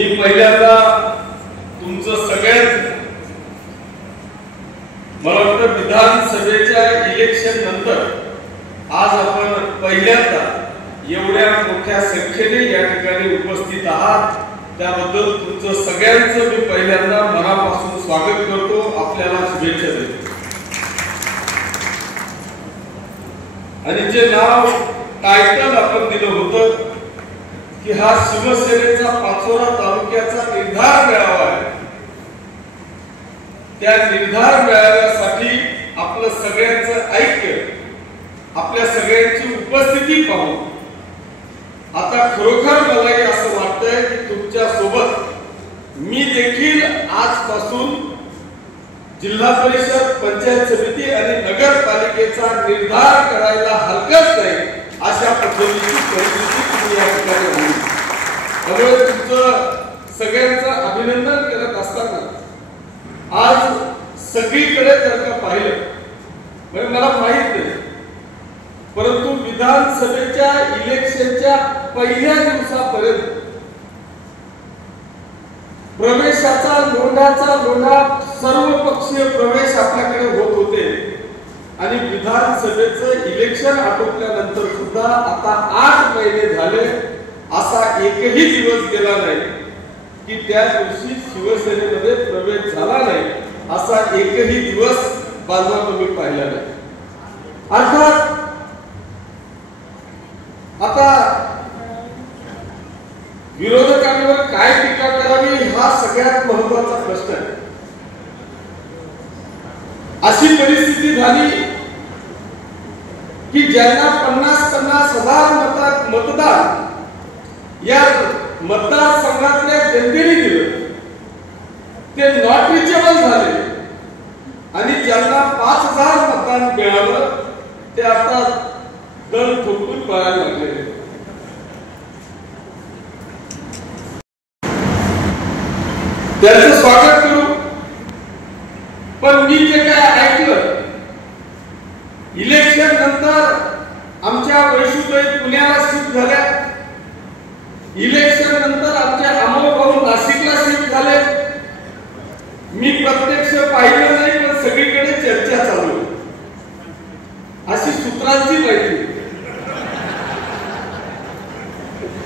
मी पहिल्यांदा तुमचं सगळ्यात मला वाटतं विधानसभेच्या इलेक्शन नंतर आज आपण पहिल्यांदा एवढ्या मोठ्या संख्येने या ठिकाणी उपस्थित आहात, त्याबद्दल तुमचं सगळ्यांचं मी पहिल्यांदा मनापासून स्वागत करतो, आपल्याला शुभेच्छा देतो। आणि जे नाव टायटल आपण दिलं होतं की हा शिवसेनेचा पाचोरा तालुक्याचा निर्धार मेळावा आहे, त्या निर्धार मेळाव्यासाठी आपलं सगळ्यांचं ऐक्य, आपल्या सगळ्यांची उपस्थिती पाहून आता खरोखर मलाही असं वाटतंय की तुमच्या सोबत मी देखील आजपासून जिल्हा परिषद, पंचायत समिती आणि नगरपालिकेचा निर्धार करायला हरकत नाही अशा पद्धतीची परिस्थिती तुम्ही या ठिकाणी होईल। त्यामुळे तुमचं सगळ्यांचं अभिनंदन करत असताना आज सगळीकडे जर का पाहिलं म्हणजे मला माहित नाही, परंतु विधानसभेच्या इलेक्शनच्या पहिल्या दिवसापर्यंत प्रवेशाचा लोंढा सर्व पक्षीय प्रवेश आपल्याकडे होत होते आणि विधानसभेचं इलेक्शन आटोपल्यानंतर सुद्धा आता 8 महिने झाले असा एकही दिवस गेला नाही की त्या दिवशी शिवसेनेमध्ये प्रवेश झाला नाही, असा एकही दिवस बाजूला मी पाहिला नाही। अर्थात आता विरोधकांवर काय टीका करावी हा सगळ्यात महत्त्वाचा प्रश्न आहे। अशी परिस्थिती झाली की ज्यांना 50-50 हजार मतदान या मतदारसंघातल्या जनतेने दिलं ते नॉट रिचेबल झाले आणि ज्यांना 5000 मतदान मिळालं ते आता दल ठोकून पळायला लागले। त्यांचं स्वागत करू, पण मी जे काय ऐकलं इलेक्शन नंतर आमच्या वैशुताई पुण्याला शिफ्ट झाल्या, इलेक्शन नंतर आमचे अमोल भाऊ नाशिकला शिफ्ट झाले, मी प्रत्यक्ष पाहिलं नाही पण सगळीकडे चर्चा चालू आहे अशी सूत्रांची माहिती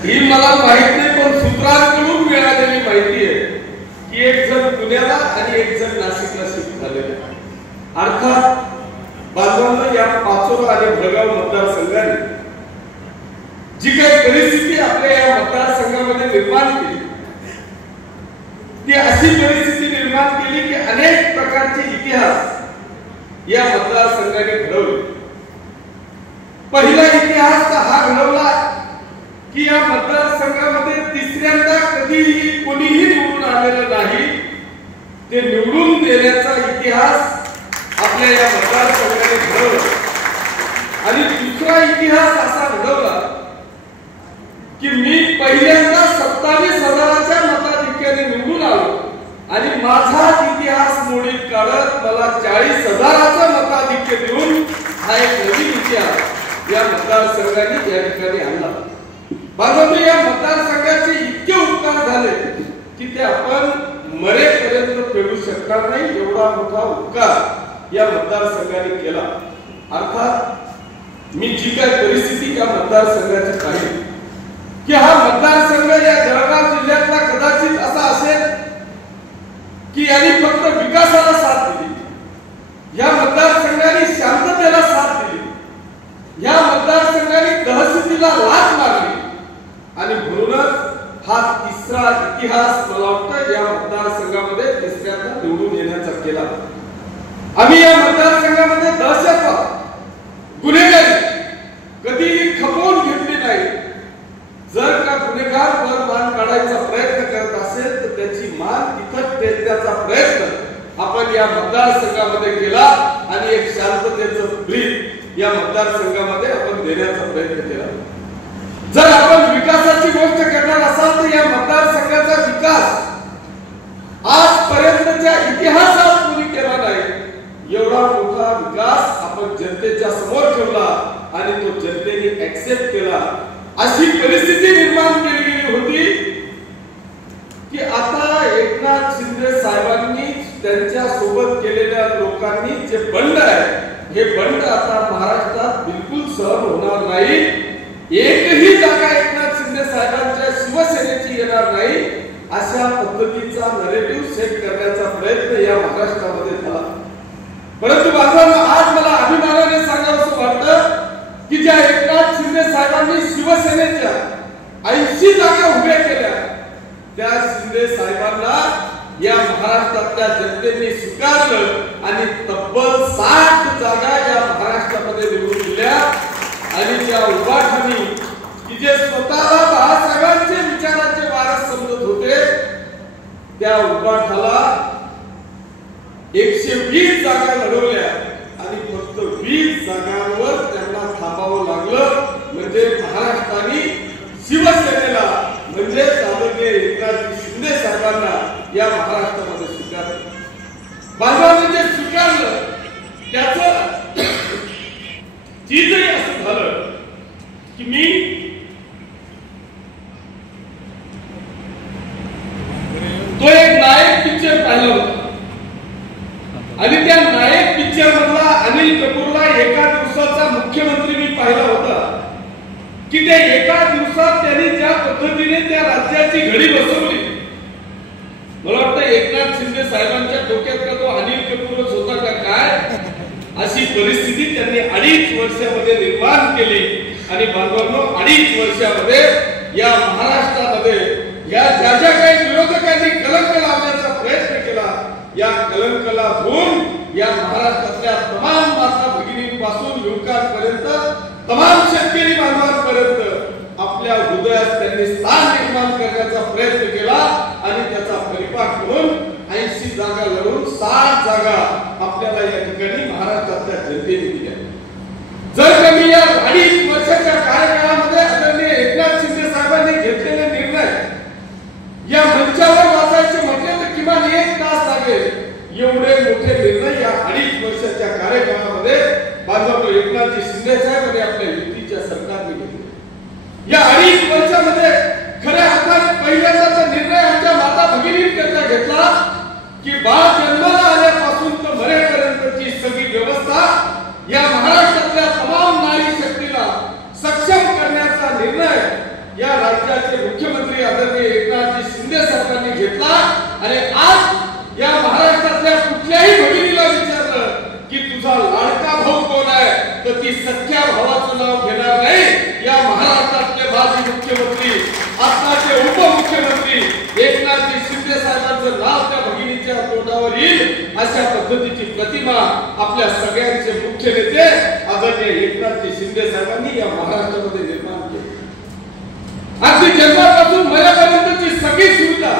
ही मला माहित नाही, पण सूत्रांकडून मिळालेली माहिती आहे की एक जण पुण्याला आणि एक जण नाशिकला शिफ्ट झाले। अर्थात बाजूला या पाचोरा आणि भडगाव मतदारसंघाने जी काही परिस्थिती आपल्या या मतदारसंघामध्ये निर्माण केली ती अशी परिस्थिती निर्माण केली की अनेक प्रकारचे इतिहास या मतदारसंघाने घडवले। पहिला इतिहास हा घडवला की या मतदारसंघामध्ये तिसऱ्यांदा कधीही कोणीही निवडून आलेलं नाही, ते निवडून देण्याचा इतिहास आपल्या या मतदारसंघाने घडवला। आणि दुसरा इतिहास असा घडवला की मी पहिल्यांदा 27,000च्या मताधिक्याने निवडून आलो आणि माझा इतिहास मोडीत काढत मला 40,000चं मताधिक्य देऊन हा एक नवीन इतिहास या मतदारसंघाने या ठिकाणी आणला। बाजूला या मतदारसंघाचे इतके उपकार झाले की ते आपण मरेपर्यंत फेडू शकणार नाही, एवढा मोठा उपकार या मतदारसंघाने केला। अर्थात मी जी काय परिस्थिती या मतदारसंघाची पाहिली की हा मतदारसंघ या जळगाव जिल्ह्यातला कदाचित असा असेल की यांनी फक्त विकासाला साथ दिली, या मतदारसंघाने शांततेला साथ दिली, या मतदारसंघाने दहशतीला लाथ मारली आणि म्हणूनच हा तिसरा इतिहास मला वाटतं या मतदारसंघामध्ये तिसऱ्यांदा निवडून येण्याचा केला। आम्ही या मतदारसंघामध्ये दहशतवाद, गुन्हेगारी कधीही खपवून घेतली नाही। जर का गुन्हेगार वर मान काढायचा प्रयत्न करत असेल तर त्याची मान तिथं टेकण्याचा प्रयत्न आपण या मतदारसंघामध्ये केला आणि एक शांततेचं ब्रीथ या मतदारसंघामध्ये आपण देण्याचा प्रयत्न केला। जर आपण विकासाची गोष्ट करणार असाल तर या मतदारसंघाचा विकास आजपर्यंतच्या इतिहासात कोणी केला नाही, एवढा मोठा विकास आपण जनतेच्या समोर ठेवला आणि तो जनतेने ऍक्सेप्ट केला। अशी परिस्थिती निर्माण केली गेली होती की आता एकनाथ शिंदे साहेबांनी त्यांच्या सोबत केलेल्या लोकांनी जे बंड आहे हे बंड आता महाराष्ट्रात बिलकुल सहन होणार नाही. एकही जागा एकनाथ शिंदे साहेबांच्या शिवसेनेची येणार नाही अशा पद्धतीचा नरेटिव्ह सेट करण्याचा प्रयत्न या महाराष्ट्रामध्ये झाला. परंतु बांधवांनो, आज मला अभिमानाने सांगावंसं वाटतं की ज्या एकनाथ शिंदे साहेबांनी शिवसेनेच्या 80 जागा उभ्या केल्या त्या शिंदे साहेबांना या महाराष्ट्रातल्या जनतेने स्वीकारलं आणि तब्बल 60 जागा या महाराष्ट्रामध्ये निवडून दिल्या. आणि त्या उभाठानी की जे स्वतःला बाळासाहेबांचे विचारांचे वारस समजत होते त्या उभाठाला 120 जागा लढवल्या आणि फक्त 20 जागांवर त्यांना थांबावं लागलं. म्हणजे महाराष्ट्राने शिवसेनेला म्हणजे आदरणीय एकनाथ शिंदे साहेबांना या महाराष्ट्रामध्ये स्वीकारलं. बांधवांनी जे स्वीकारलं त्याचं चीजही असं झालं की मी तो एक नायक पिक्चर पाहिला होता आणि त्या नायक पिक्चर मधला अनिल कपूरला एका दिवसाचा मुख्यमंत्री मी पाहिला होता की त्या एका दिवसात त्यांनी ज्या पद्धतीने त्या राज्याची घडी बसवली. मला वाटतं एकनाथ शिंदे साहेबांच्या डोक्यात का तो अनिल कपूरच होता का काय अशी परिस्थिती त्यांनी 2.5 वर्षामध्ये निर्माण केली. आणि बांधवांनो, 2.5 वर्षामध्ये या महाराष्ट्रामध्ये या ज्या ज्या काही विरोधकांनी कलंक लावण्याचा प्रयत्न केला या कलंकला धुवून या महाराष्ट्रातल्या तमाम माता भगिनींपासून युवकांपर्यंत तमाम शेतकरी बांधवांपर्यंत आपल्या हृदयात त्यांनी स्थान निर्माण करण्याचा प्रयत्न केला आणि त्याचा परिपाक म्हणून 80 जागा लढून 60 जागा आपल्याला या ठिकाणी महाराष्ट्रातल्या जनतेने दिल्या. जर कमी या 2.5 वर्षाच्या कार्यकाळामध्ये आदरणीय एकनाथ शिंदे साहेबांनी घेतलेले निर्णय या मंचावर वाचायचे म्हटले तर किमान 1 तास लागेल. एवढे मोठे निर्णय या 2.5 वर्षाच्या कार्यकाळामध्ये बांधवांनो एकनाथ शिंदे साहेब आणि आपल्या युतीच्या सरकारने घेतले. या 2.5 वर्षामध्ये खऱ्या अर्थाने पहिल्यांदाचा निर्णय आमच्या माता भगिनींकरता घेतला की बाळ जन्माला आल्यापासून तर मरेपर्यंतची सगळी व्यवस्था या महाराष्ट्रातल्या तमाम नारी शक्तीला सक्षम करण्याचा निर्णय या राज्याचे मुख्यमंत्री आदरणीय एकनाथ शिंदे साहेबांनी घेतला. आणि आज या महाराष्ट्रातल्या कुठल्याही भगिनीला विचारलं की तुझा लाडका भाऊ कोण आहे तर ती सख्या भावाचं नाव घेणार नाही. या महाराष्ट्रातले भावी मुख्यमंत्री आताचे उपमुख्यमंत्री एकनाथ शिंदे साहेबांचं नाव त्या भगिनीच्या तोंडावर येईल अशा पद्धतीची प्रतिमा आपल्या सगळ्यांचे मुख्य नेते आदरणीय एकनाथ शिंदे साहेबांनी या महाराष्ट्रामध्ये निर्माण केली. अगदी जन्मापासून मरेपर्यंतची सगळी सुविधा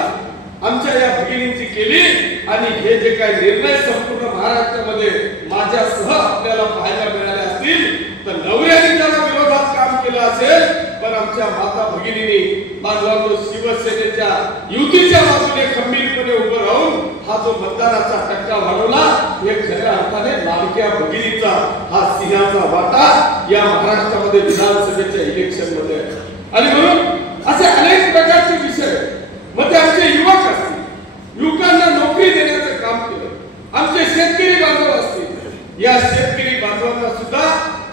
आमच्या या भगिनींची केली. आणि हे जे काही निर्णय संपूर्ण महाराष्ट्रामध्ये माझ्यासह आपल्याला पाहायला मिळाले असतील तर नवऱ्याने त्याला विरोधात काम केलं असेल पण आमच्या माता भगिनींनी बांधवांनो शिवसेनेच्या युतीच्या बाजूने खंबीरपणे उभं राहून हा जो मतदानाचा टक्का वाढवला हे खऱ्या अर्थाने लाडक्या भगिनीचा हा सिंहाचा वाटा या महाराष्ट्रामध्ये विधानसभेच्या इलेक्शन मध्ये. आणि म्हणून असे अनेक प्रकारचे विषय मग ते आमचे युवक असतील, युवकांना नोकरी देण्याचं काम केलं. आमचे शेतकरी बांधव असतील, या शेतकरी बांधवांना सुद्धा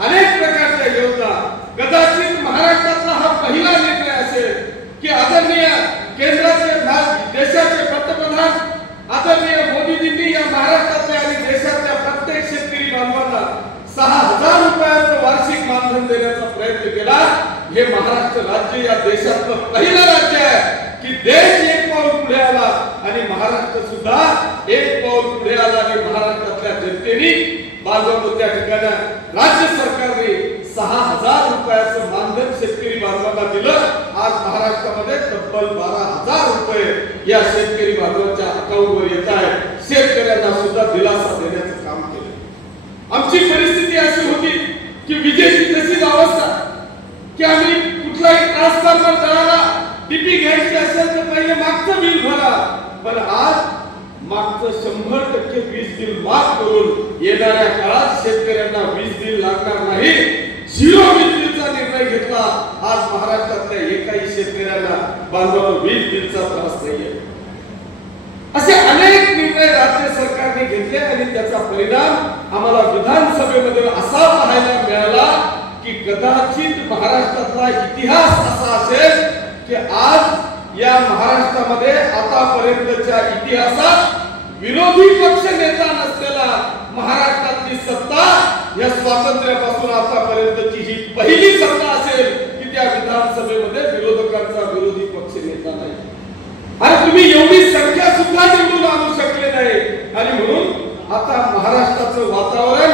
अनेक प्रकारच्या योजना. कदाचित महाराष्ट्रातला हा पहिला निर्णय असेल की आदरणीय केंद्राचे देशाचे पंतप्रधान आदरणीय मोदीजींनी या महाराष्ट्रातल्या आणि देशातल्या प्रत्येक शेतकरी बांधवांना 6,000 रुपयाचं वार्षिक मानधन देण्याचा प्रयत्न केला. हे महाराष्ट्र राज्य या देशातलं पहिलं राज्य आहे की देश एक पाऊल पुढे आला आणि महाराष्ट्र सुद्धा एक पाऊल पुढे आला. आणि महाराष्ट्रातल्या जनतेने बांधवांना त्या ठिकाणी राज्य सरकारने 6,000 रुपयाचं मानधन शेतकरी बांधवांना दिलं. आज महाराष्ट्रामध्ये तब्बल 12,000 रुपये या शेतकरी बांधवांच्या अकाउंटवर येत आहे. शेतकऱ्यांना सुद्धा दिलासा देण्याचं काम केलं. आमची परिस्थिती अशी होती की विजेची तशीच अवस्था की आम्ही कुठलाही ट्रान्सफॉर्मर जळाला डीपी घ्यायची असेल तर पहिले मागचं बिल भरा. पण आज मागचं 100% वीज बिल माफ करून येणाऱ्या काळात शेतकऱ्यांना वीज बिल लागणार नाही. 0 वीज बिलचा निर्णय घेतला. आज महाराष्ट्रातल्या एकाही शेतकऱ्यांना बांधवांना वीज बिलचा त्रास नाहीये. निर्णय राज्य सरकारने घेतले आणि त्याचा परिणाम आम्हाला विधानसभेमध्ये असा पाहायला मिळाला की कदाचित महाराष्ट्रातला इतिहास असा असेल की आज या महाराष्ट्रामध्ये आतापर्यंतच्या इतिहासात विरोधी पक्ष नेता नसलेला महाराष्ट्रातली सत्ता या स्वातंत्र्यापासून आतापर्यंतची ही पहिली सत्ता असेल की त्या विधानसभेमध्ये विरोधकांचा विरोधी पक्ष नेता नाही. आणि तुम्ही एवढी संख्या सुद्धा निवडून आणू शकले नाही. आणि म्हणून आता महाराष्ट्राचं वातावरण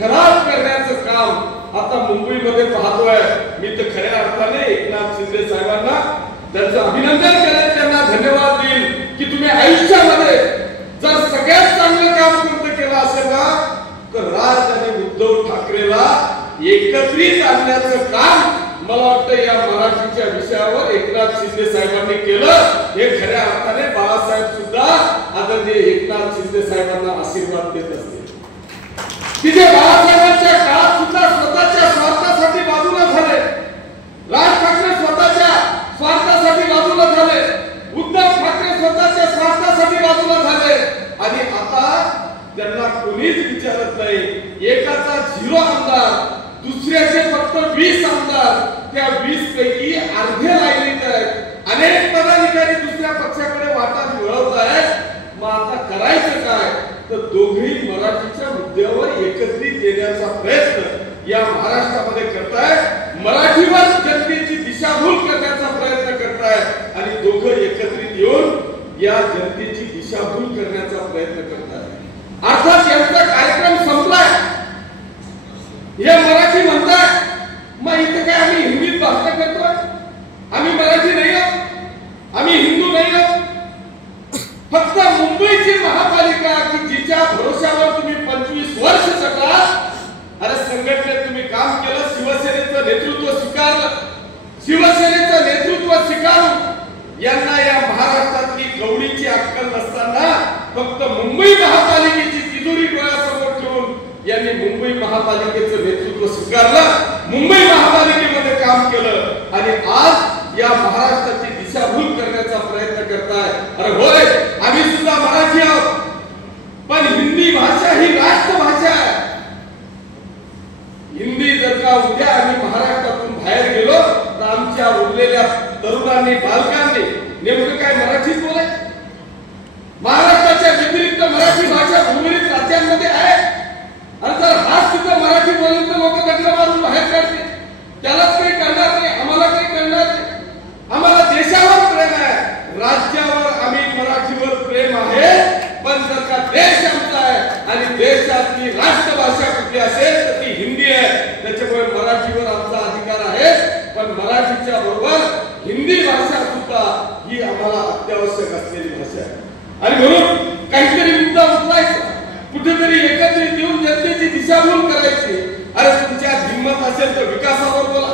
खराब करण्याचं काम आता मुंबईमध्ये पाहतोय. मी तर खऱ्या अर्थाने एकनाथ शिंदे साहेबांना त्यांचं अभिनंदन करेन, त्यांना धन्यवाद देईल की तुम्ही आयुष्यामध्ये जर सगळ्यात चांगलं काम कोणतं केलं असेल ना तर राज आणि उद्धव ठाकरेला एकत्रित आणण्याचं काम मला वाटतं या मराठीच्या विषयावर एकनाथ शिंदे साहेबांनी केलं. हे खऱ्या अर्थाने बाळासाहेब सुद्धा आदरणीय एकनाथ शिंदे साहेबांना आशीर्वाद देत असते की जे बाळासाहेबांच्या काळात सुद्धा स्वतःच्या स्वार्थासाठी बाजूला झाले, राज ठाकरे स्वतःच्या स्वार्थासाठी बाजूला झाले, उद्धव ठाकरे स्वतःच्या स्वार्थासाठी बाजूला झाले आणि आता त्यांना कोणीच विचारत नाही. एकाचा 0 आमदार, दुसऱ्याचे फक्त 20 आमदार, त्या 20 पैकी अर्धे लाईनीत आहेत. अनेक पदाधिकारी दुसऱ्या पक्षाकडे वाटा मिळवत आहेत. मग आता करायचं काय तर दोघेही मराठीच्या मुद्द्यावर एकत्रित येण्याचा प्रयत्न या महाराष्ट्रामध्ये करतायत. मराठीवर जनतेची दिशाभूल करण्याचा प्रयत्न करतायत आणि दोघं एकत्रित येऊन या जनतेची दिशाभूल करण्याचा प्रयत्न करतायत. अर्थात यांचा कार्यक्रम संपलाय हे मराठी म्हणताय. मग इथे काय आम्ही हिंदीत भाषण करतोय? आम्ही मराठी नाही आहोत, आम्ही हिंदू नाही आहोत. फक्त मुंबईची महापालिका की जिच्या भरोशावर तुम्ही 25 वर्ष जगला, अरे संघटनेत तुम्ही काम केलं, शिवसेनेचं नेतृत्व स्वीकारलं, शिवसेनेचं नेतृत्व स्वीकारून यांना या महाराष्ट्रातली गवळीची अक्कल नसताना फक्त मुंबई महापालिकेची तिजोरी डोळ्यासमोर ठेवून यांनी मुंबई महापालिकेचं नेतृत्व स्वीकारलं, मुंबई महापालिकेमध्ये काम केलं आणि आज या महाराष्ट्राची दिशाभूल करण्याचा प्रयत्न करताय. अरे होय, आम्ही सुद्धा मराठी आहोत, पण हिंदी भाषा ही राष्ट्रभाषा आहे. हिंदी जर का उद्या आम्ही महाराष्ट्रातून बाहेर गेलो तर आमच्या उरलेल्या तरुणांनी, बालकांनी नेमकं काय मराठीत बोलायचं? महाराष्ट्राच्या व्यतिरिक्त मराठी भाषा उर्वरित राज्यांमध्ये आहे. आणि जर हाच सुद्धा मराठी बोलून तर लोक दंड मारून बाहेर काढतील. त्यालाच काही कळणार नाही, आम्हाला काही कळणार नाही. आम्हाला देशावर प्रेम आहे, राज्यावर आम्ही मराठीवर प्रेम आहे. पण जर का देश आमचा आहे आणि देशातली राष्ट्रभाषा कुठली असेल तर ती हिंदी आहे. त्याच्यामुळे मराठीवर आमचा अधिकार आहे, पण मराठीच्या बरोबर हिंदी भाषा सुद्धा ही आम्हाला अत्यावश्यक असलेली भाषा आहे. आणि म्हणून काहीतरी मुद्दा उचलायचा, कुठेतरी एकत्रित येऊन जनतेची दिशाभूल करायची. अरे तुमच्या हिंमत असेल तर विकासावर बोला.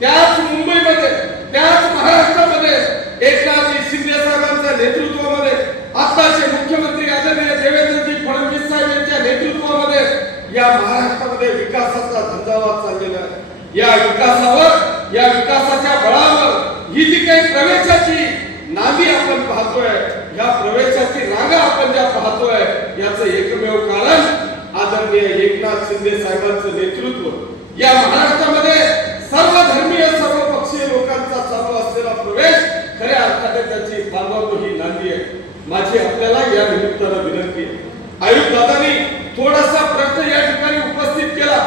त्याच मुंबईमध्ये, त्याच महाराष्ट्रामध्ये एकनाथ शिंदे साहेबांच्या नेतृत्वामध्ये, आताचे मुख्यमंत्री आदरणीय देवेंद्रजी फडणवीस साहेब यांच्या नेतृत्वामध्ये या महाराष्ट्रामध्ये विकासाचा झंझावात चाललेला आहे. या विकासावर, या विकासाच्या बळावर ही जी काही प्रवेशाची नांदी आपण पाहतोय, या प्रवेशाची रांगा आपण ज्या पाहतोय, याचं एकमेव कारण आदरणीय एकनाथ शिंदे साहेबांचं नेतृत्व. या महाराष्ट्रामध्ये सर्व धर्मीय, सर्व पक्षीय लोकांचा चालू असलेला प्रवेश खऱ्या अर्थाने त्याची बांधवातो ही नांदी आहे. माझी आपल्याला या निमित्तानं विनंती आहे. आयुष दादांनी थोडासा प्रश्न या ठिकाणी उपस्थित केला,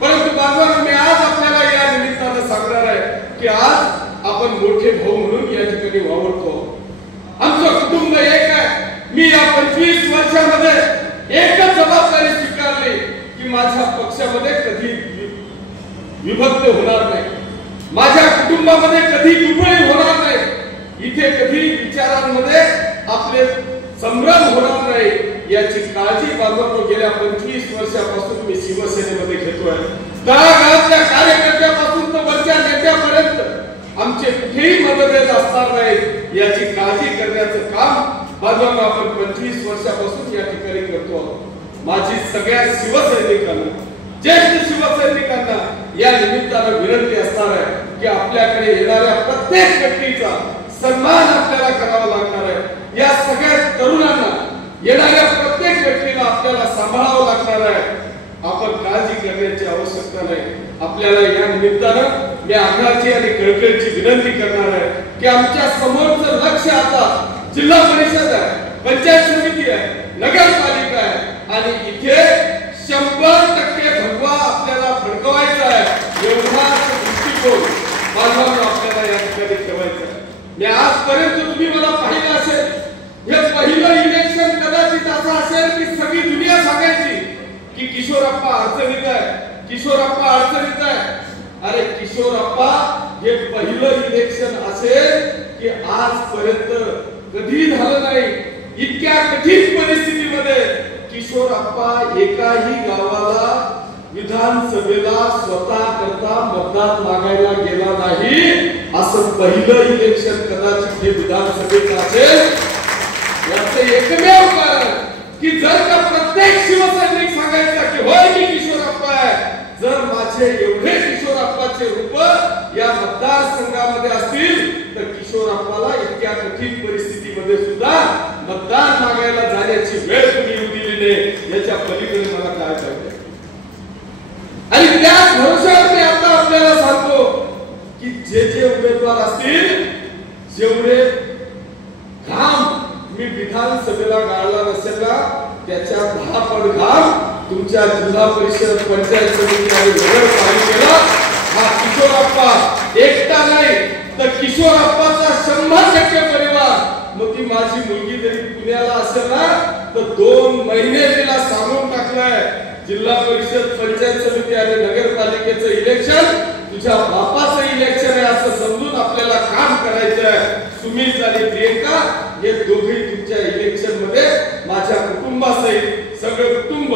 परंतु बांधवांनो मी आज आपल्याला या निमित्तानं सांगणार आहे की आज आपण मोठे भाऊ म्हणून या ठिकाणी वावरतो. आमचं कुटुंब एक आहे. मी या 25 वर्षामध्ये एकच जबाबदारी स्वीकारली की माझ्या पक्षामध्ये कधी विभक्त होणार नाही, माझ्या कुटुंबामध्ये कधी दुबळी होणार नाही, इथे कधी विचारांमध्ये आपले संभ्रम होणार नाही, याची काळजी बांधतो गेल्या 25 वर्षापासून मी शिवसेनेमध्ये घेतोय. तळागाळातल्या कार्यकर्त्यापासून तर वरच्या नेत्यापर्यंत आमचे कुठेही मतभेद असणार नाहीत याची काळजी करण्याचं काम बांधवांना आपण 25 वर्षापासून या ठिकाणी करतो. माझी सगळ्या शिवसैनिकांना, ज्येष्ठ शिवसैनिकांना या निमित्तानं विनंती असणार आहे की आपल्याकडे येणाऱ्या प्रत्येक व्यक्तीचा सन्मान आपल्याला करावा लागणार आहे. या सगळ्या तरुणांना येणाऱ्या प्रत्येक व्यक्तीला आपल्याला सांभाळावं लागणार आहे. आपण काळजी करण्याची आवश्यकता नाही. आपल्याला या निमित्तानं मी आग्रहाची आणि कळकळीची विनंती करणार आहे की आमच्या समोरचं लक्ष आता जिल्हा परिषद आहे, पंचायत समिती आहे, नगरपालिका आहे आणि इथे 100% भगवा आपल्याला फडकवायचा आहे. एवढाच दृष्टिकोन बांधवांना आपल्याला या ठिकाणी ठेवायचा आहे. मी आजपर्यंत तुम्ही मला पाहिलं असेल, हे पहिलं इलेक्शन कदाचित असं असेल की सगळी दुनिया सांगायची की किशोरप्पा अडचणीत आहे, किशोरप्पा अडचणीत आहे. अरे किशोरप्पा हे पहिलं इलेक्शन असेल की आजपर्यंत कधी झालं नाही. इतक्या कठीण परिस्थितीमध्ये किशोरप्पा एकाही गावाला विधानसभेला स्वतः करता मतदान मागायला गेला नाही. असं पहिलं इलेक्शन कदाचित हे विधानसभेचं असेल. याचं एकमेव कारण की जर का प्रत्येक शिवसैनिक सांगायचा की होय मी किशोरप्पा आहे, जर माझे एवढे किशोरप्पाचे रूप या मतदारसंघामध्ये असतील तर किशोरप्पाला इतक्या कठीण परिस्थितीमध्ये सुद्धा मतदान मागायला जाण्याची वेळ तुम्ही येऊ दिली नाही. याच्या पलीकडे मला काय पाहिजे. आणि त्याच भरोशावर मी आता आपल्याला सांगतो की जे जे उमेदवार असतील, जेवढे घाम मी विधानसभेला गाळला नसेल ना त्याच्या 10 पट घाम तुमच्या जिल्हा परिषद, पंचायत समिती आणि नगरपालिकेला हा किशोरप्पा एकटा नाही तर किशोरप्पाचा 100% परिवार. मग ती माझी मुलगी जरी पुण्याला असेल ना तर 2 महिने तिला सांगून टाकलंय जिल्हा परिषद, पंचायत समिती आणि नगरपालिकेचं इलेक्शन तुझ्या बापाचं इलेक्शन आहे असं समजून आपल्याला काम करायचं आहे. सुमित आणि प्रियंका हे दोघेही तुमच्या इलेक्शन मध्ये माझ्या कुटुंबासहित सगळं कुटुंब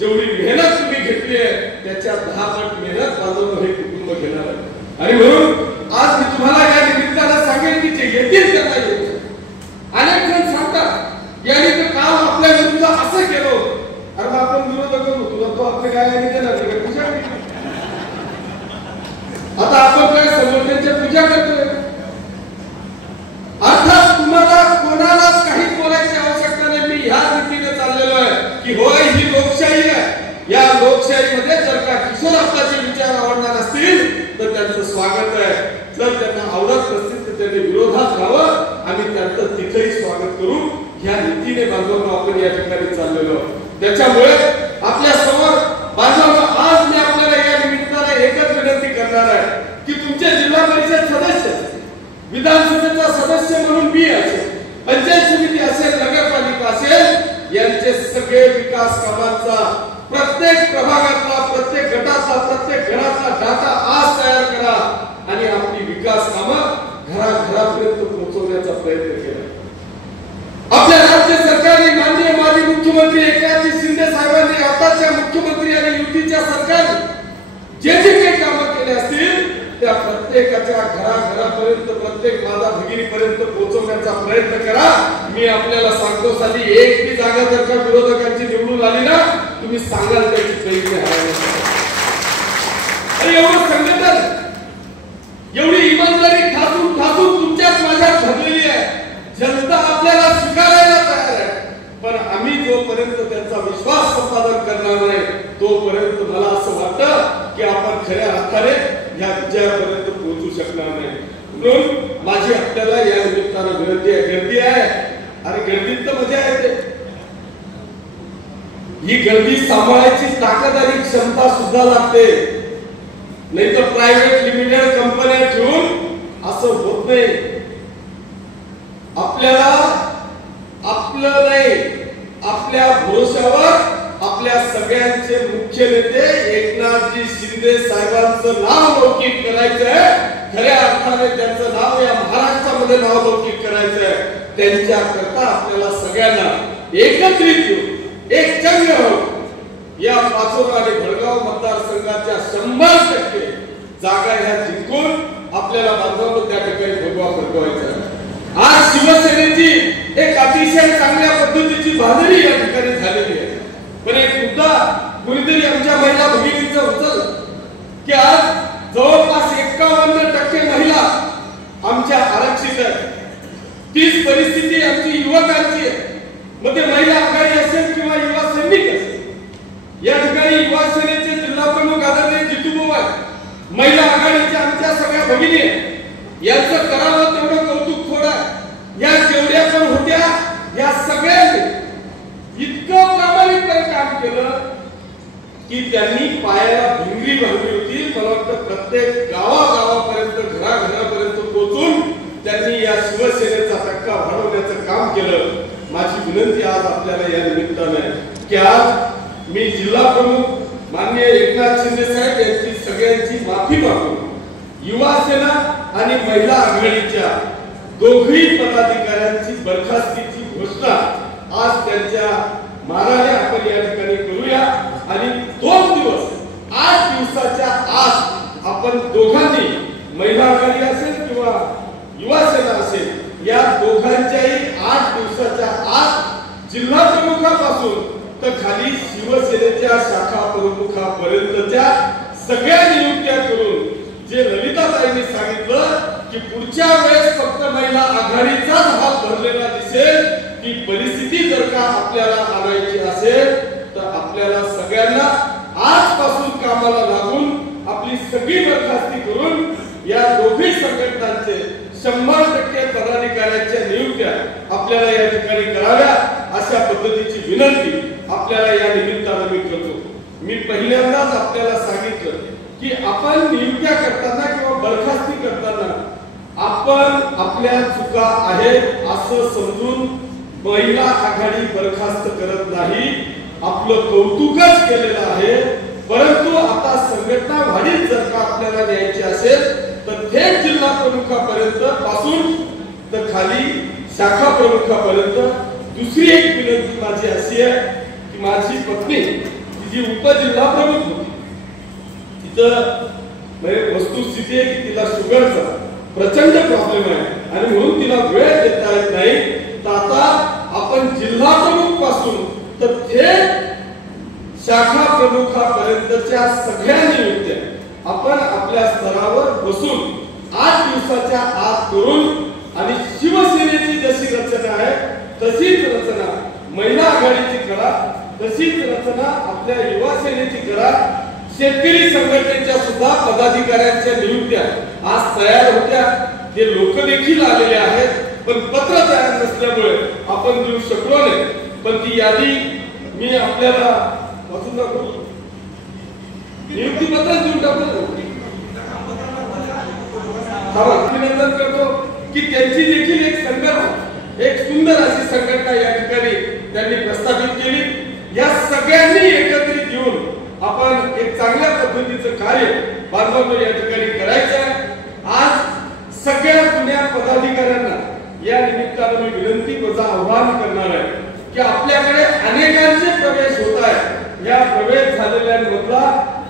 जेवढी मेहनत तुम्ही घेतली आहे त्याच्या 10 पट मेहनत माझं हे कुटुंब घेणार आहे. आणि म्हणून आज मी तुम्हाला या निमित्तानं सांगेन की जे येतील त्यांना येतील. अनेक जण सांगतात यांनी तर काल आपल्या विरुद्ध असं केलं. अरे मग आपण विरोध करू, तुला तो आपले काय आणि देणार नाही पूजा. आता आपण काय समोरच्या पूजा करतोय. अर्थात तुम्हाला कोणालाच काही बोलायची आवश्यकता नाही. मी ह्या रीतीने चाललेलो आहे की होय ही लोकशाही आहे. या लोकशाहीमध्ये जर का किशोरप्पाचे विचार आवडणार असतील तर त्यांचं स्वागत आहे. जर त्यांना आवडत नसतील तर त्यांनी विरोधात राहावं. आम्ही त्यांचं तिथेही स्वागत करू. ह्या रीतीने बांधवांना आपण या ठिकाणी चाललेलो आहोत. त्याच्यामुळे आपल्या समोर बांधवांना आज मी आपल्याला या निमित्ताने एकच विनंती करणार आहे की तुमचे जिल्हा परिषद सदस्य, विधानसभेचा सदस्य म्हणून मी असेल, पंचायत समिती असेल, नगरपालिका असेल, यांचे सगळे विकास कामांचा प्रत्येक प्रभागातला, प्रत्येक गटाचा, प्रत्येक घराचा डाटा आज तयार करा आणि आपली विकास कामं घराघरापर्यंत पोहोचवण्याचा प्रयत्न केला. आपल्या राज्य सरकारने, माननीय माजी मुख्यमंत्री एकनाथ शिंदे साहेबांनी, आताच्या मुख्यमंत्री आणि युतीच्या सरकारने जे जे काही कामं केले असतील त्या प्रत्येकाच्या घराघरापर्यंत, प्रत्येक माझा भगिनीपर्यंत पोहोचवण्याचा प्रयत्न करा. मी आपल्याला सांगतो साली एक बी जागा जर का विरोधकांची निवडून आली ना तुम्ही सांगाल त्याची तयारी आहे. आणि एवढं संघटन, एवढी इमानदारी ठासून ठासून तुमच्याच माझ्यात भरलेली आहे. जनता आपल्याला स्वीकारायला तयार आहे. पण आम्ही जोपर्यंत त्यांचा विश्वास संपादन करणार नाही तोपर्यंत मला असं वाटतं की आपण खऱ्या अर्थाने या विजयापर्यंत पोहोचू शकणार नाही. म्हणून माझी आपल्याला या निमित्तानं विनंती आहे. गर्दी आहे, अरे गर्दीत तर मजा येते. ही गर्दी सांभाळायची ताकद आणि क्षमता सुद्धा लागते. नाही तर प्रायव्हेट लिमिटेड कंपन्या ठेवून असं होत नाही. आपल्याला आपलं नाही, आपल्या भरोशावर आपल्या सगळ्यांचे मुख्य नेते एकनाथजी शिंदे साहेबांचं नाव लौकिक करायचं आहे. खऱ्या अर्थाने त्यांचं नाव या महाराष्ट्रामध्ये नाव लौकिक करायचं आहे. त्यांच्या करता आपल्याला सगळ्यांना एकत्रित येऊन एक चंग होऊन या पाचोरा आणि भडगाव मतदारसंघाच्या 100% जागा ह्या जिंकून आपल्याला बांधवांना त्या ठिकाणी भगवा फडकवायचा आहे. आज शिवसेनेची एक अतिशय चांगल्या पद्धतीची बांधणी या ठिकाणी झालेली आहे. पण एक मुद्दा कुणीतरी आमच्या महिला भगिनींचा उचल की आज जवळपास 51% महिला आमच्या आरक्षित आहेत. तीच परिस्थिती आमची युवकांची आहे. मग ते महिला बाकीच्या आमच्या सगळ्या भगिनी यांचं करावं तेवढं कौतुक थोडं. या जेवढ्या पण होत्या या सगळ्यांनी इतकं प्रामाणिकपणे काम केलं की त्यांनी पायाला भिंगरी बांधली होती. मला वाटतं प्रत्येक गावागावापर्यंत घराघरापर्यंत पोहोचून त्यांनी या शिवसेनेचा टक्का वाढवण्याचं काम केलं. माझी विनंती आज आपल्याला या निमित्ताने की आज मी जिल्हा प्रमुख माननीय एकनाथ शिंदे साहेब यांची सगळ्यांची माफी मागून युवा सेना आणि महिला आघाडीच्या दोघही पदाधिकाऱ्यांची बरखास्तीची घोषणा आज त्यांच्या मानाने आपण या ठिकाणी करूया आणि 2 दिवस 8 दिवसाच्या आत आपण दोघांनी महिला आघाडी असेल किंवा युवा सेना असेल या दोघांच्याही 8 दिवसाच्या आत जिल्हा प्रमुखापासून तर खाली शिवसेनेच्या शाखा प्रमुखापर्यंतच्या सगळ्या नियुक्त्या करून जे ललिताताईंनी सांगितलं की पुढच्या वेळेस फक्त महिला आघाडीचाच हात भरलेला दिसेल ती परिस्थिती जर का आपल्याला आणायची असेल तर आपल्याला सगळ्यांना आजपासून कामाला लागून आपली सगळी बरखास्ती करून या दोघी संघटनांचे 100% पदाधिकाऱ्यांच्या नियुक्त्या आपल्याला या ठिकाणी कराव्या अशा पद्धतीची विनंती आपल्याला या निमित्ताने मी करतो. मी पहिल्यांदाच आपल्याला सांगितलं की आपण नियुक्त्या करताना किंवा बरखास्ती करताना आपण आपल्या चुका आहेत असं समजून महिला आघाडी बरखास्त करत नाही. आपलं कौतुकच केलेलं आहे. परंतु आता संघटना वाढीत जर का आपल्याला न्यायची असेल तर थेट जिल्हा प्रमुखापर्यंत पासून तर खाली शाखा प्रमुखापर्यंत दुसरी एक विनंती माझी अशी आहे की माझी पत्नी जी उपजिल्हा प्रमुख होती तिथं वस्तुस्थिती आहे की तिला शुगरचा प्रचंड प्रॉब्लेम आहे आणि म्हणून तिला वेळ देता येत नाही. तर आता आपण जिल्हा प्रमुख पासून तर थेट शाखा प्रमुखापर्यंतच्या सगळ्या नियुक्त्या आपण आपल्या स्तरावर बसून 8 दिवसाच्या आत करून आणि शिवसेनेची जशी रचना आहे तशीच रचना महिला आघाडीची करा, तशीच रचना आपल्या युवा सेनेची करा. शेतकरी संघटनेच्या सुद्धा पदाधिकाऱ्यांच्या नियुक्त्या आज तयार होत्या. ते लोक देखील आलेले आहेत पण पत्र तयार नसल्यामुळे आपण देऊ शकलो नाही. पण ती यादी मी आपल्याला वाचून दाखवतो. नियुक्ती पत्र देऊन टाकतो. अभिनंदन करतो की त्यांची देखील एक संघटना एक सुंदर अशी संघटना या ठिकाणी त्यांनी प्रस्थापित केली. या सगळ्यांनी एकत्रित येऊन आपण एक चांगल्या पद्धतीचं कार्य बांधवांनो या ठिकाणी करायचं आहे. आज सगळ्या जुन्या पदाधिकाऱ्यांना या निमित्तानं मी विनंती माझं आव्हान करणार आहे की आपल्याकडे अनेकांचे प्रवेश होत आहेत. या प्रवेश झालेल्यांमधला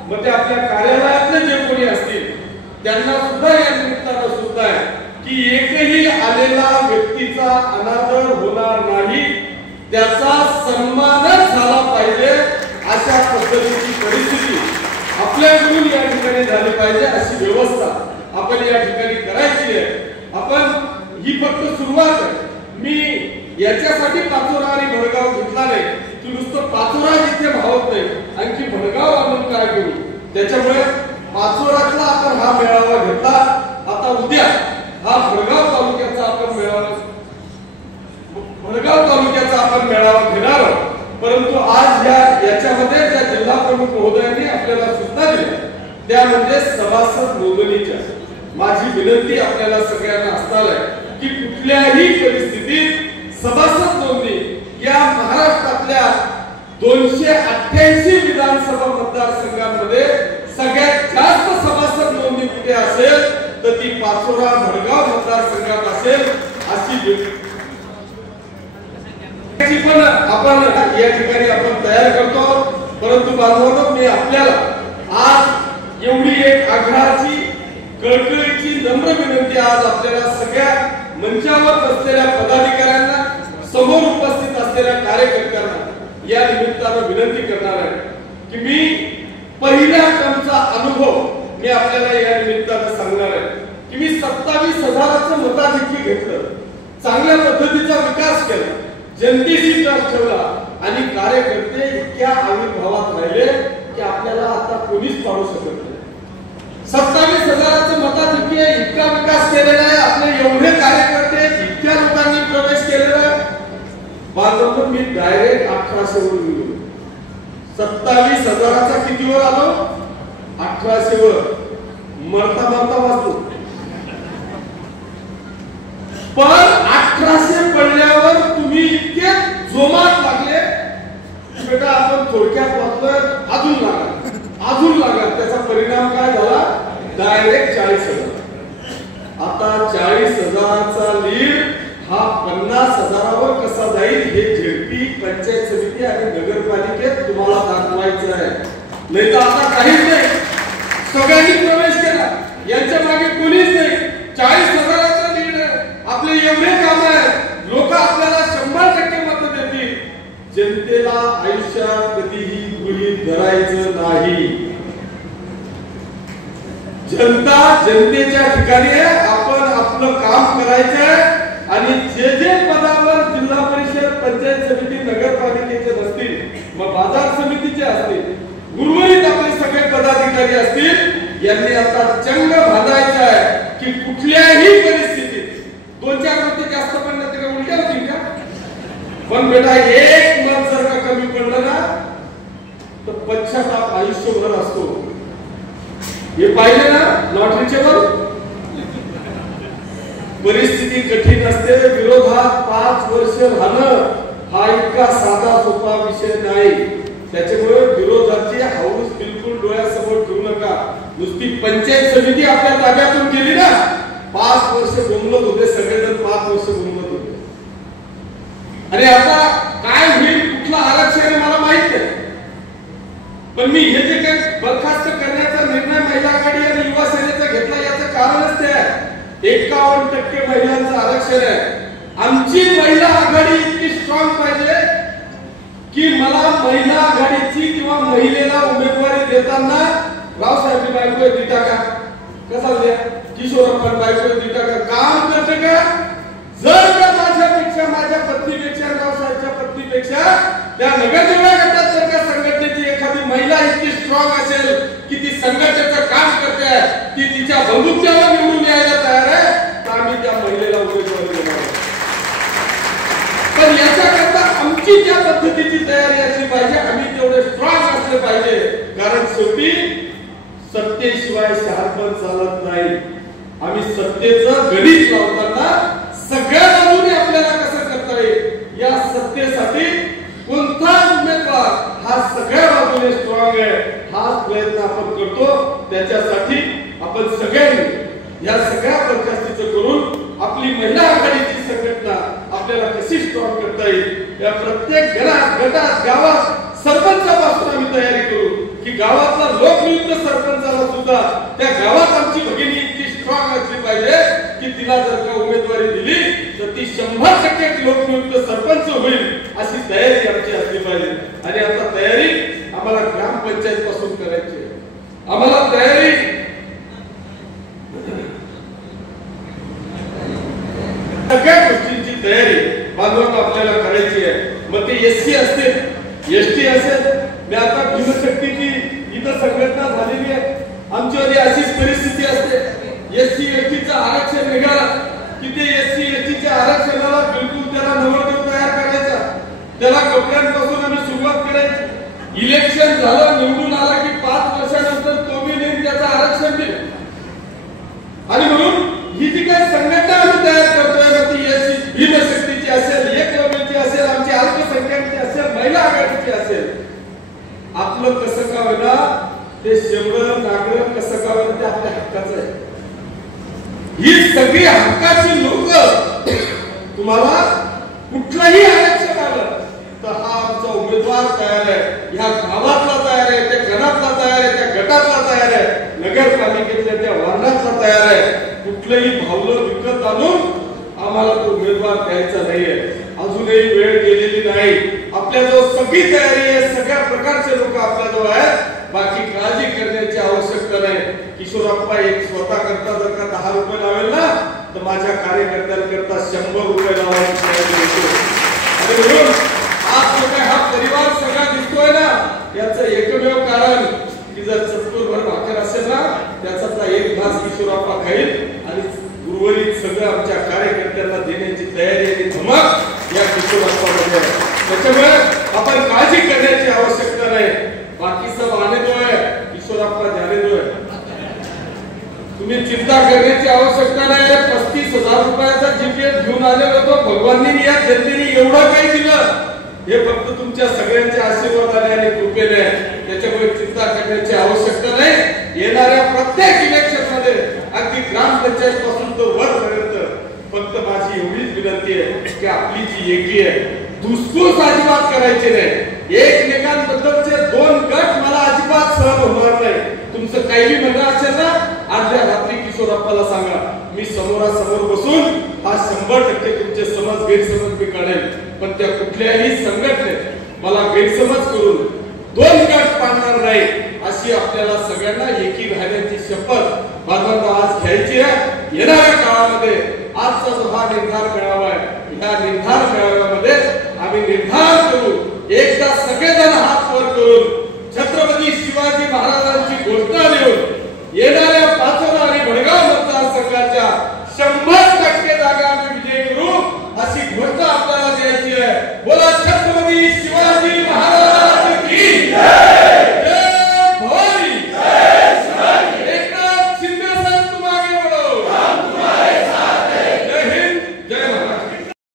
मग ते आपल्या कार्यालयातले जे कोणी असतील त्यांना सुद्धा या निमित्तानं सुद्धा आहे की एकही आलेला व्यक्तीचा अनादर होणार नाही, त्याचा सन्मानच झाला पाहिजे अशा पद्धतीची परिस्थिती आपल्याकडून या ठिकाणी झाली पाहिजे. अशी व्यवस्था आपण या ठिकाणी करायची आहे. आपण ही फक्त सुरुवात आहे. मी याच्यासाठी पाचोरा आणि भडगाव घेतला नाही की नुसतं पाचोरा जिथे भावत नाही आणखी भडगाव आणून काय करू. त्याच्यामुळे पाचोरातला आपण हा मेळावा घेतला. आता उद्या हा भडगाव तालुक्याचा आपण मेळावा घेणार आहोत. परंतु आज याच्यामध्ये ज्या जिल्हा प्रमुख महोदयांनी आपल्याला सूचना दिल्या त्यामध्ये सभासद नोंदणीच्या माझी विनंती आपल्याला सगळ्यांना असणार आहे की कुठल्याही परिस्थितीत सभासद नोंदणी या महाराष्ट्रातल्या 288 विधानसभा मतदारसंघांमध्ये सगळ्यात जास्त सभासद नोंदणी कुठे असेल तर ती पाचोरा भडगाव मतदारसंघात असेल. अशी पण आपण या ठिकाणी आपण तयार करतो. परंतु बांधवांनो मी आपल्याला आज एवढी एक आग्रहाची कळकळीची नम्र विनंती आज आपल्याला सगळ्या मंचावर बसलेल्या पदाधिकाऱ्यांना समोर उपस्थित असलेल्या कार्यकर्त्यांना या निमित्तानं विनंती करणार आहे की मी पहिल्या टर्मचा अनुभव मी आपल्याला या निमित्तानं सांगणार आहे की मी 27,000चं मताधिक्य घेतलं, चांगल्या पद्धतीचा विकास केला, जनतेशी ट्रस्ट ठेवला आणि कार्यकर्ते इतक्या आविर्भावात राहिले की आपल्याला आता कोणीच पाडू शकत नाही. 27,000चं मताधिक्य, इतका विकास केलेला आहे, आपले एवढे कार्यकर्ते, इतक्या लोकांनी प्रवेश केलेला आहे. बांधवतो मी डायरेक्ट 1800 वर गेलो. 27,000चा कितीवर आलो? 1800 वर. मरता मरता वाचतो. पण 1800 पडल्यावर तुम्ही इतके जोमात लागले, बेटा आपण थोडक्यात वाचलोय, अजून लागा. त्याचा परिणाम काय झाला? डायरेक्ट 40,000. आता 40,000चा लीड हा 50,000वर कसा जाईल हे झेडपी, पंचायत समिती आणि नगरपालिकेत तुम्हाला दाखवायचं आहे. नाही तर आता काहीच नाही. सगळ्यांनी प्रवेश केला, यांच्या मागे कोणीच नाही. 40,000चा लीड आहे. आपले एवढे काम आहे, लोक आपल्याला 100% मत देतील. जनतेला आयुष्यात कधीही गृहीत धरायचं नाही. जनता जनतेच्या ठिकाणी आहे. आपण आपलं काम करायचंय आणि जे जे पदावर जिल्हा परिषद, पंचायत समिती, नगरपालिकेचे असतील, मग बाजार समितीचे असतील, उर्वरित आपले सगळे पदाधिकारी असतील, यांनी आता चंग बांधायचा आहे की कुठल्याही परिस्थितीत 2-4 मते जास्त पडलं तर उलट्या होतील का? पण बेटा एक मत जर का कमी पडलं ना तर पश्चाताप आयुष्यभर असतो. हे पाहिले ना लॉटरीचे वर. परिस्थिती कठीण असते, विरोधात 5 वर्ष राहणं हा इतका साधा सोपा विषय नाही. त्याच्यामुळे विरोधाची हाऊस बिलकुल डोळ्यासमोर ठेवू नका. नुसती पंचायत समिती आपल्या ताब्यातून गेली ना, 5 वर्ष बोंबलत होते सगळेजण, 5 वर्ष बोंबलत होते. आणि आता काय होईल, कुठलं आरक्षण आहे मला माहित नाही. पण मी हे जे काही बरखास्त करण्याचा निर्णय महिला आघाडी आणि युवा सेनेचा घेतला, याचं कारणच ते आहे. 51% महिलांचं आरक्षण आहे. आमची महिला आघाडी इतकी स्ट्रॉंग पाहिजे की मला महिला आघाडीची किंवा महिलेला उमेदवारी देताना रावसाहेब बायको देता का, कसा द्या, किशोरप्पा बायको देता का, काम करते का? जर का माझ्यापेक्षा, माझ्या पत्नीपेक्षा, रावसाहेबच्या पत्नीपेक्षा त्या नगरसेवा गटात जर का संघटनेची एखादी महिला इतकी स्ट्रॉंग असेल की ती संघटनेचं काम करते, ती तिच्या बंधुत्वावर निवडून यायला तयार आहे, तर आम्ही त्या महिलेला उमेदवारी देणार. पण याच्याकरता आमची त्या पद्धतीची तयारी असली पाहिजे, आम्ही तेवढे स्ट्रॉंग असले पाहिजे. कारण शेवटी सत्तेशिवाय शहारपण चालत नाही. आम्ही सत्तेचं गणित लावताना सगळ्या बाजूने आपल्याला कसं करता येईल, या सत्तेसाठी कोणता उमेदवार हा सगळ्या बाजूने स्ट्रॉंग आहे, हाच प्रयत्न आपण करतो. त्याच्यासाठी आपण सगळ्यांनी या सगळ्या बरखास्तीचं करून आपली महिला आघाडीची संघटना आपल्याला कशी स्ट्रॉंग करता येईल, या प्रत्येक घरात, गटात, गावात सरपंचापासून आम्ही तयारी करू की गावातला लोकनियुक्त सरपंचाला सुद्धा त्या गावात आमची भगिनी इतकी स्ट्रॉंग असली पाहिजे की तिला जर का उमेदवारी दिली तर ती 100% लोकनियुक्त सरपंच होईल, अशी तयारी आमची असली पाहिजे. आणि आता तयारी आम्हाला ग्रामपंचायत पासून करायची आहे. आम्हाला तयारी सगळ्या गोष्टींची तयारी बांधवत आपल्याला करायची आहे. मग ते एससी असतील, एसटी असेल. मी आता भीमशक्तीची इथं संघटना झालेली आहे. आमच्यामध्ये अशीच परिस्थिती असते, एससी एसटीचं आरक्षण निघाला की ते एससी एसटीच्या आरक्षणाला बिलकुल त्याला नवरदेव तयार करायचा, त्याला कपड्यांपासून आम्ही सुरुवात करायची. इलेक्शन झालं, निवडून आला की 5 वर्षानंतर तो बी नाही त्याचं आरक्षण दिलं. आणि म्हणून ही जी काही संघटना आम्ही तयार करतोय, ती एससी भीमशक्तीची असेल, एकलव्याची असेल, आमची अल्पसंख्याकची असेल, महिला आघाडीची असेल, आपलं कसं का होईना ते शेवडं नागरं कसं का होईना ते आपल्या हक्काचं आहे. ही सगळी हक्काची लोक तुम्हाला कुठलंही आरक्षण आलं तर हा आमचा उमेदवार तयार आहे, ह्या गावातला तयार आहे, त्या गणातला तयार आहे, त्या गटातला तयार आहे, नगरपालिकेतल्या त्या वार्डातला तयार आहे. कुठलंही भावलं विकत आणून आम्हाला तो उमेदवार द्यायचा नाहीये. अजूनही वेळ गेलेली नाही. आपल्याजवळ सगळी तयारी आहे, सगळ्या प्रकारचे लोक आपल्याजवळ आहेत. बाकी काळजी करण्याची आवश्यकता नाही. किशोरप्पा एक स्वतः करता जर का 10 रुपये लावेल ना तर माझ्या कार्यकर्त्यांकरता 100 रुपये लावायची आणि म्हणून आज जो काय हा परिवार सगळा दिसतोय ना, याचं एकमेव कारण की जर चतुर्भर भाकर असेल ना, त्याचा 50 किशोरप्पा खाईल आणि उर्वरित सगळं आमच्या कार्यकर्त्यांना देण्याची तयारी आणि धमक या किशोरप्पामध्ये आहे. त्याच्यामुळे आपण काळजी करण्याची आवश्यकता नाही. बाकी सब आने दो है, किशोरप्पा जाने दो है. तुम्ही चिंता करण्याची आवश्यकता नाही. 35,000 रुपयाचा जीपीएस घेऊन आले होतो भगवाननी या जनतेने एवढं काही दिलं हे फक्त तुमच्या सगळ्यांच्या आशीर्वादाने आणि कृपेने. त्याच्यामुळे चिंता करण्याची आवश्यकता नाही. येणाऱ्या प्रत्येक इलेक्शन मध्ये अगदी ग्रामपंचायत पासून तर वरपर्यंत फक्त माझी एवढीच विनंती आहे की आपली जी एकी आहे धुसफूस अजिबात करायची नाही. एकमेकांबद्दलचे 2 गट मला अजिबात सहन होणार नाही. तुमचं काही म्हणणं असेल ना अर्ध्या रात्री किशोरप्पाला सांगा. मी समोरासमोर बसून हा 100% तुमचे समज गैरसमज मी काढेल. पण त्या कुठल्याही संघटनेत मला गैरसमज करून 2 गट पाडणार नाही अशी आपल्याला सगळ्यांना एकी राहण्याची शपथ बांधवांना आज घ्यायची आहे. येणाऱ्या काळामध्ये आजचा जो हा निर्धार मेळावा आहे या निर्धार मेळाव्यामध्ये आम्ही निर्धार करू एकदा सगळेजण हात वर करून छत्रपती शिवाजी महाराजांची घोषणा देऊन येणाऱ्या पाचोरा आणि भडगाव मतदारसंघाच्या 100% जागा आम्ही विजयी करू अशी घोषणा आपल्याला द्यायची आहे. बोला छत्रपती